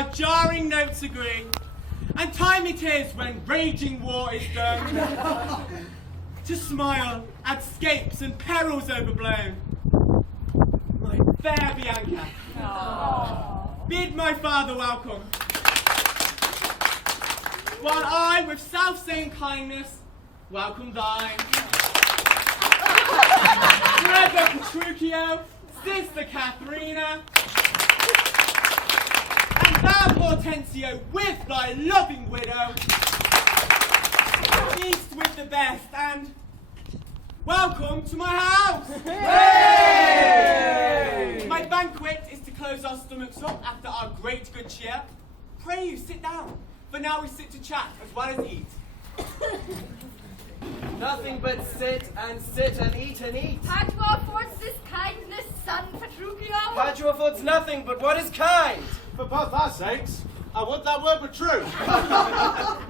our jarring notes agree, and time it is when raging war is done, to smile at scapes and perils overblown. My fair Bianca, bid my father welcome, while I, with self-same kindness, welcome thine. Brother Petruchio, sister Katharina, and thou Hortensio, with thy loving widow, feast with the best, and welcome to my house! Hey! My banquet is to close our stomachs up after our great good cheer. Pray you sit down, for now we sit to chat as well as eat. Nothing but sit and eat and eat. Padua affords this kindness, son Petruchio. Padua affords nothing but what is kind. For both our sakes, I would that word were true.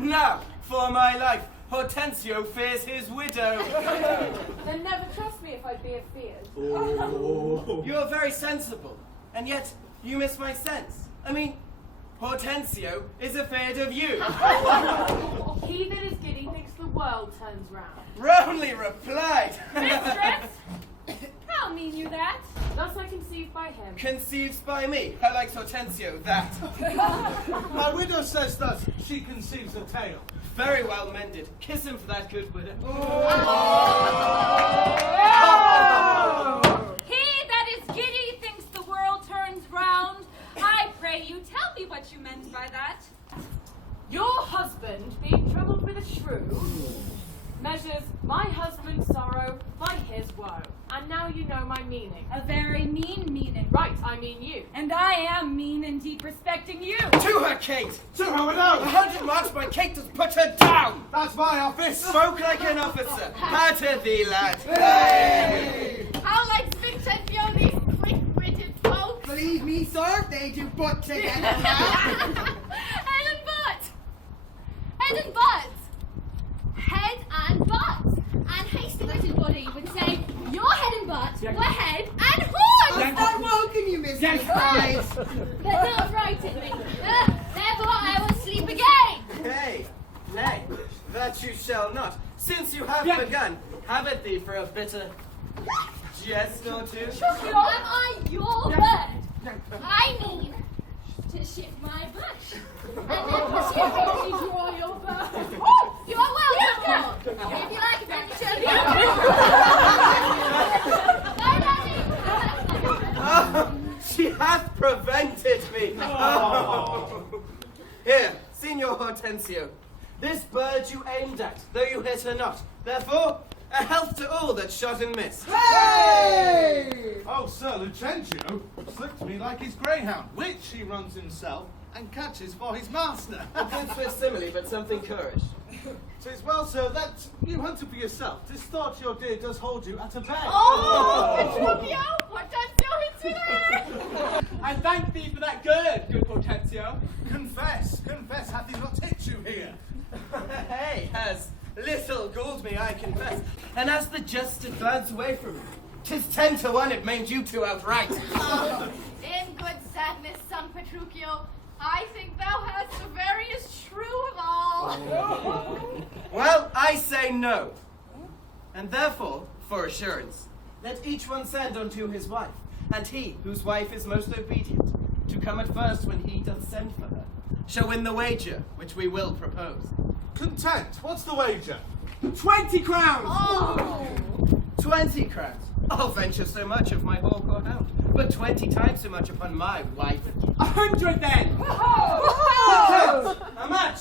Now, for my life, Hortensio fears his widow. Then never trust me if I'd be afeard. Oh. You are very sensible, and yet you miss my sense. I mean, Hortensio is afraid of you. He that is giddy thinks the world turns round. Roundly replied. Mistress, how mean you that? Thus I conceived by him. Conceives by me. I like Hortensio, that. My widow says thus, she conceives a tale. Very well mended. Kiss him for that good widow. He that is giddy thinks the world turns round. I pray you tell me what you meant by that. Your husband, being troubled with a shrew, measures my husband's sorrow by his woe. And now you know my meaning. A very mean meaning. Right, I mean you. And I am mean in deep respecting you. To her, Kate! To her widow! 100 marks by Kate does put her down! That's my office! Spoke like an officer. Patter thee, lad. Hey! How likes Vincentio these quick-witted folks? Believe me, sir, they do butt together now. Head and butt. Head and butt. Head and butt. And hasty-witted body would say, your head and butt were head and horse. I'll start welcome you, Miss Price. But not right in me. Therefore I will sleep again. Hey, nay, that you shall not. Since you have begun, have it thee for a bitter jest or two. Am I your bird? I mean to shift my bush. And then presumably you are your bird. You are welcome. If you like, then you shall be. Bye, Daddy. Oh, she hath prevented me. Oh. Here, Signor Hortensio, this bird you aimed at, though you hit her not. Therefore, a health to all that shot and missed. Hey! Oh, Sir Lucentio slipped me like his greyhound, which he runs himself and catches for his master. A good Swiss simile, but something currish. 'Tis well, sir, that you hunted for yourself. 'Tis thought your deer does hold you at a bay. Oh, Petruchio, what does you today? And thank thee for that good Hortensio. Confess, hath he not hit you here? Hey, has little galled me, I confess. And as the jest did glance away from me, 'tis 10 to 1 it maimed you two outright. In good sadness, son Petruchio, I think thou hast the veriest shrew of all. Well, I say no. And therefore, for assurance, let each one send unto his wife, and he, whose wife is most obedient, to come at first when he doth send for her, shall win the wager which we will propose. Content, what's the wager? 20 crowns! Oh. 20 crowns. I'll venture so much of my hawk or hound, but 20 times so much upon my wife. 100 then! How much?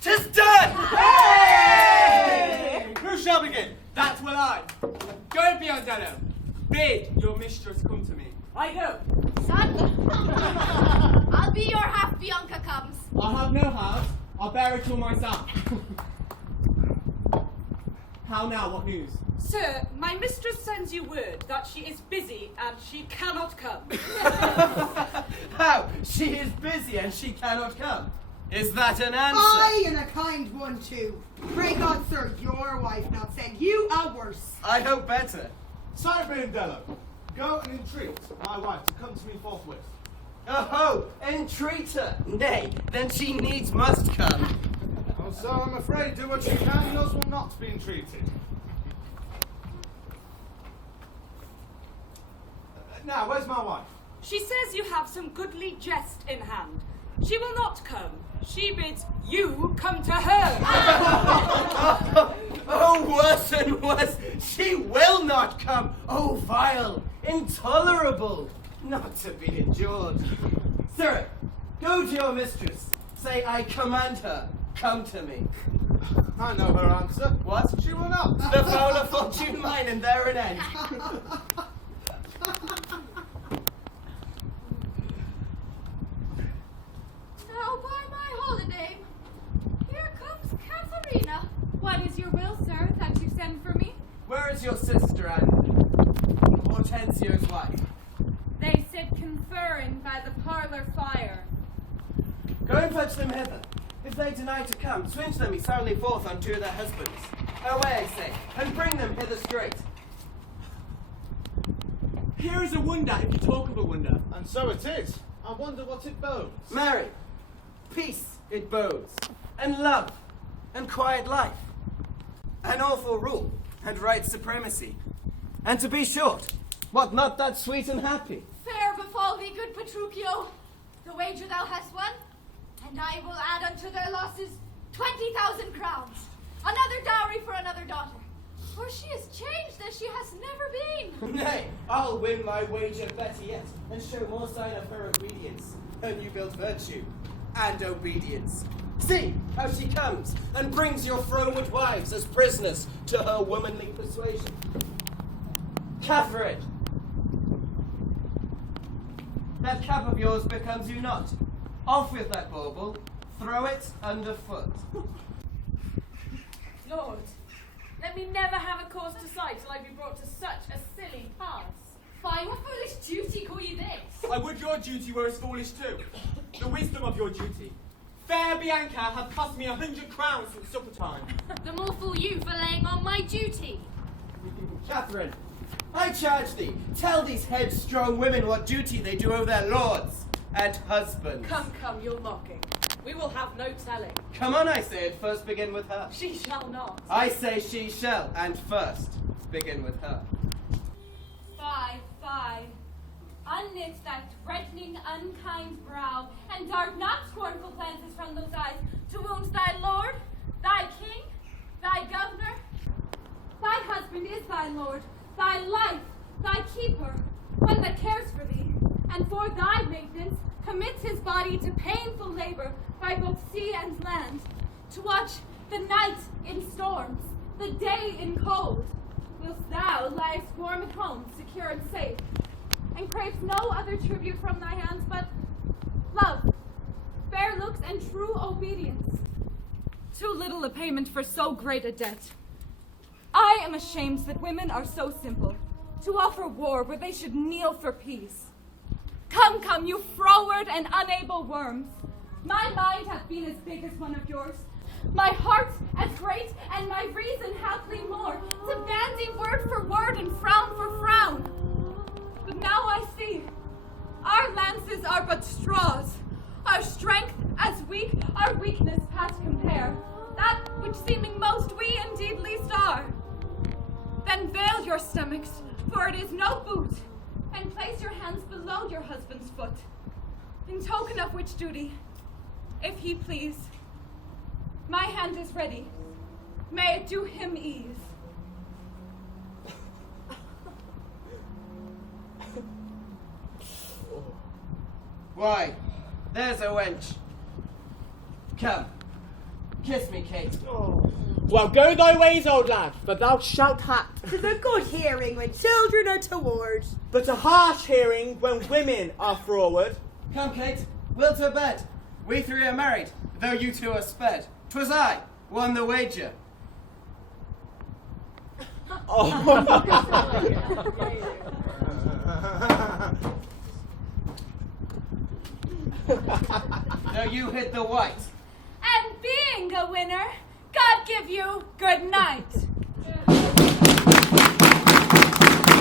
'Tis done! Hey! Who shall begin? That will I. Go, Biondello. Bid your mistress come to me. I go. Son, I'll be your half Bianca comes. I'll have no halves. I'll bear it all myself. How now, what news? Sir, my mistress sends you word that she is busy and she cannot come. How? She is busy and she cannot come. Is that an answer? Aye, and a kind one too. Pray God, sir, your wife not send you a worse. I hope better. Sire Biondello, go and entreat my wife to come to me forthwith. Oh, entreater! Nay, then she needs must come. Oh, sir, I'm afraid do what you can, yours will not be entreated. Now, where's my wife? She says you have some goodly jest in hand. She will not come. She bids you come to her. Oh, worse and worse, she will not come. Oh, vile, intolerable, not to be endured. Sir, go to your mistress. Say, I command her, come to me. I know her answer. What? She will not. The foul of fortune mine, and there an end. Now, by my holiday, here comes Katharina. What is your will, sir, that you send for me? Where is your sister, Anne? Hortensio's wife. They sit conferring by the parlour fire. Go and fetch them hither. If they deny to come, swinge them soundly forth unto their husbands. Away, I say, and bring them hither straight. Here is a wonder, if you talk of a wonder. And so it is. I wonder what it bodes. Marry, peace it bodes, and love, and quiet life, and awful rule, and right supremacy. And to be short, what not that sweet and happy? Fair befall thee, good Petruchio. The wager thou hast won, and I will add unto their losses 20,000 crowns. Another dowry for another daughter. For she is changed as she has never been. Nay, I'll win my wager better yet, and show more sign of her obedience, her new-built virtue, and obedience. See how she comes, and brings your froward wives as prisoners to her womanly persuasion. Catherine, that cap of yours becomes you not. Off with that bauble, throw it underfoot. Lord, let me never have a cause to sight till I be brought to such a silly pass. Why, what foolish duty call you this? I would your duty were as foolish too. The wisdom of your duty. Fair Bianca hath cost me 100 crowns since supper time. The more fool you for laying on my duty. Catherine, I charge thee, tell these headstrong women what duty they do owe their lords and husbands. Come, you're mocking. We will have no telling. Come on, I say, and first begin with her. She shall not. I say she shall, and first begin with her. Fie. Unknit that threatening, unkind brow, and dart not scornful glances from those eyes to wound thy lord, thy king, thy governor. Thy husband is thy lord, thy life, thy keeper, one that cares for thee, and for thy maintenance commits his body to painful labor by both sea and land, to watch the night in storms, the day in cold, whilst thou liest warm at home, secure and safe, and craves no other tribute from thy hands but love, fair looks, and true obedience. Too little a payment for so great a debt. I am ashamed that women are so simple, to offer war where they should kneel for peace. Come, you froward and unable worms. My mind hath been as big as one of yours, my heart as great, and my reason haply more, to bandy word for word and frown for frown. But now I see, our lances are but straws, our strength as weak, our weakness past compare, that which seeming most we indeed least are. Then veil your stomachs, for it is no boot, and place your hands below your husband's foot, in token of which duty, if he please, my hand is ready. May it do him ease. Why, there's a wench. Come, kiss me, Kate. Well, go thy ways, old lad, but thou shalt have. 'Tis a good hearing when children are toward. But a harsh hearing when women are forward. Come, Kate, we'll to bed. We three are married, though you two are sped. 'Twas I won the wager. Though you hit the white. And being a winner, God give you good night.